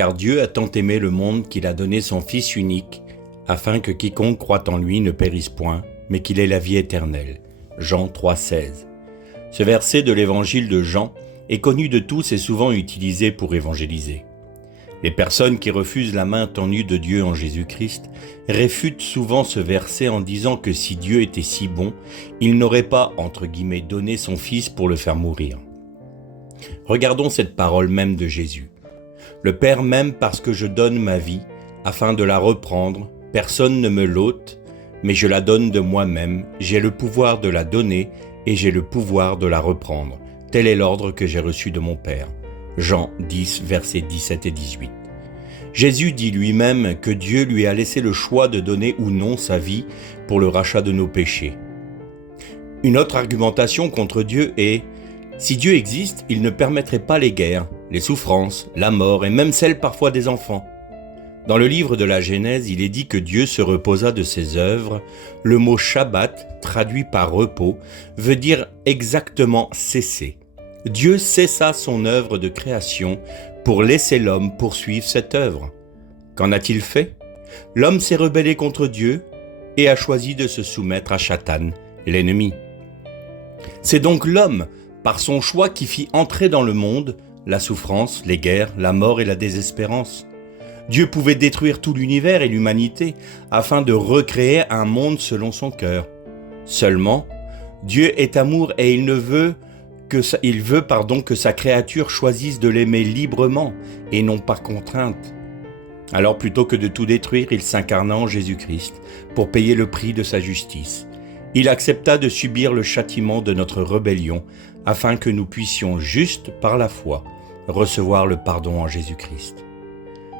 car Dieu a tant aimé le monde qu'il a donné son Fils unique, afin que quiconque croit en lui ne périsse point, mais qu'il ait la vie éternelle. Jean 3,16. Ce verset de l'évangile de Jean est connu de tous et souvent utilisé pour évangéliser. Les personnes qui refusent la main tendue de Dieu en Jésus-Christ réfutent souvent ce verset en disant que si Dieu était si bon, il n'aurait pas, entre guillemets, donné son Fils pour le faire mourir. Regardons cette parole même de Jésus. Le Père m'aime parce que je donne ma vie, afin de la reprendre, personne ne me l'ôte, mais je la donne de moi-même, j'ai le pouvoir de la donner et j'ai le pouvoir de la reprendre. Tel est l'ordre que j'ai reçu de mon Père. Jean 10, versets 17 et 18. Jésus dit lui-même que Dieu lui a laissé le choix de donner ou non sa vie pour le rachat de nos péchés. Une autre argumentation contre Dieu est « Si Dieu existe, il ne permettrait pas les guerres, les souffrances, la mort et même celle parfois des enfants. » Dans le livre de la Genèse, il est dit que Dieu se reposa de ses œuvres. Le mot « Shabbat », traduit par « repos », veut dire exactement « cesser ». Dieu cessa son œuvre de création pour laisser l'homme poursuivre cette œuvre. Qu'en a-t-il fait? L'homme s'est rebellé contre Dieu et a choisi de se soumettre à Satan, l'ennemi. C'est donc l'homme, par son choix, qui fit entrer dans le monde la souffrance, les guerres, la mort et la désespérance. Dieu pouvait détruire tout l'univers et l'humanité afin de recréer un monde selon son cœur. Seulement, Dieu est amour et il veut que sa créature choisisse de l'aimer librement et non par contrainte. Alors plutôt que de tout détruire, il s'incarna en Jésus-Christ pour payer le prix de sa justice. Il accepta de subir le châtiment de notre rébellion afin que nous puissions, juste par la foi, recevoir le pardon en Jésus-Christ.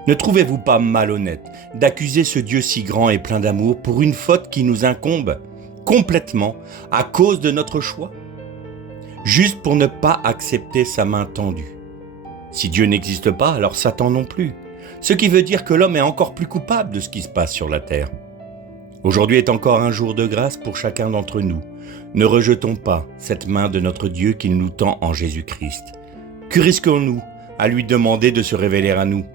Ne trouvez-vous pas malhonnête d'accuser ce Dieu si grand et plein d'amour pour une faute qui nous incombe complètement à cause de notre choix? Juste pour ne pas accepter sa main tendue. Si Dieu n'existe pas, alors Satan non plus. Ce qui veut dire que l'homme est encore plus coupable de ce qui se passe sur la terre. Aujourd'hui est encore un jour de grâce pour chacun d'entre nous. Ne rejetons pas cette main de notre Dieu qu'il nous tend en Jésus-Christ. Que risquons-nous à lui demander de se révéler à nous?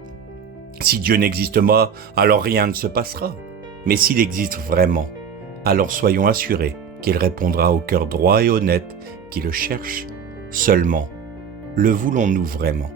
Si Dieu n'existe pas, alors rien ne se passera. Mais s'il existe vraiment, alors soyons assurés qu'il répondra au cœur droit et honnête qui le cherche. Seulement, le voulons-nous vraiment?